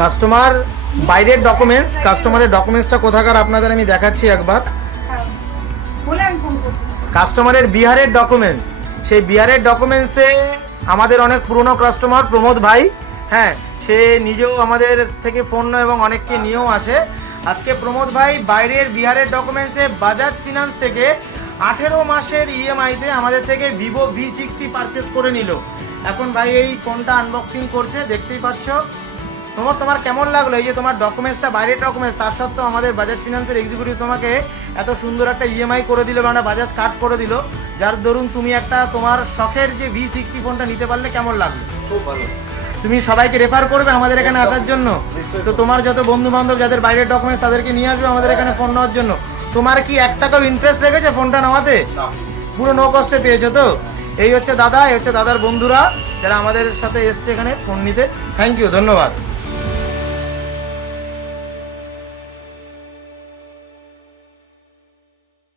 Customer বাইরের documents, কাস্টমারের ডকুমেন্টসটা কোথাকার আপনাদের আমি দেখাচ্ছি একবার। কাস্টমারের বিহারের ডকুমেন্টস, সেই বিহারের ডকুমেন্টসে আমাদের অনেক পুরনো কাস্টমার প্রমোদ ভাই, হ্যাঁ, সে নিজেও আমাদের থেকে ফোন নেয় এবং অনেককে নিয়েও আসে। আজকে প্রমোদ ভাই বাইরের বিহারের ডকুমেন্টসে বাজাজ ফিনান্স থেকে 18 মাসের ইএমআইতে আমাদের থেকে ভিভো V60 পারচেস করে নিল। এখন ভাই এই ফোনটা আনবক্সিং করছে, দেখতেই পাচ্ছ। তোমার কেমন লাগলো এই যে তোমার ডকুমেন্টসটা বাইরের ডকুমেন্টস, তার সত্ত্বেও আমাদের বাজাজ ফিনান্সের এক্সিকিউটিভ তোমাকে এত সুন্দর একটা ইএমআই করে দিল বা একটা বাজাজ কার্ড করে দিল, যার দরুন তুমি একটা তোমার শখের যে V60 ফোনটা নিতে পারলে কেমন লাগলো? খুব ভালো। তুমি সবাইকে রেফার করবে আমাদের এখানে আসার জন্য? তো তোমার যত বন্ধু বান্ধব যাদের বাইরের ডকুমেন্টস তাদেরকে নিয়ে আসবে আমাদের এখানে ফোন নেওয়ার জন্য। তোমার কি 1 টাকাও ইন্টারেস্ট লেগেছে ফোনটা নেওয়াতে? পুরো নো কস্টে পেয়েছো তো? এই হচ্ছে দাদা, এই হচ্ছে দাদার বন্ধুরা যারা আমাদের সাথে এসছে এখানে ফোন নিতে। থ্যাংক ইউ, ধন্যবাদ।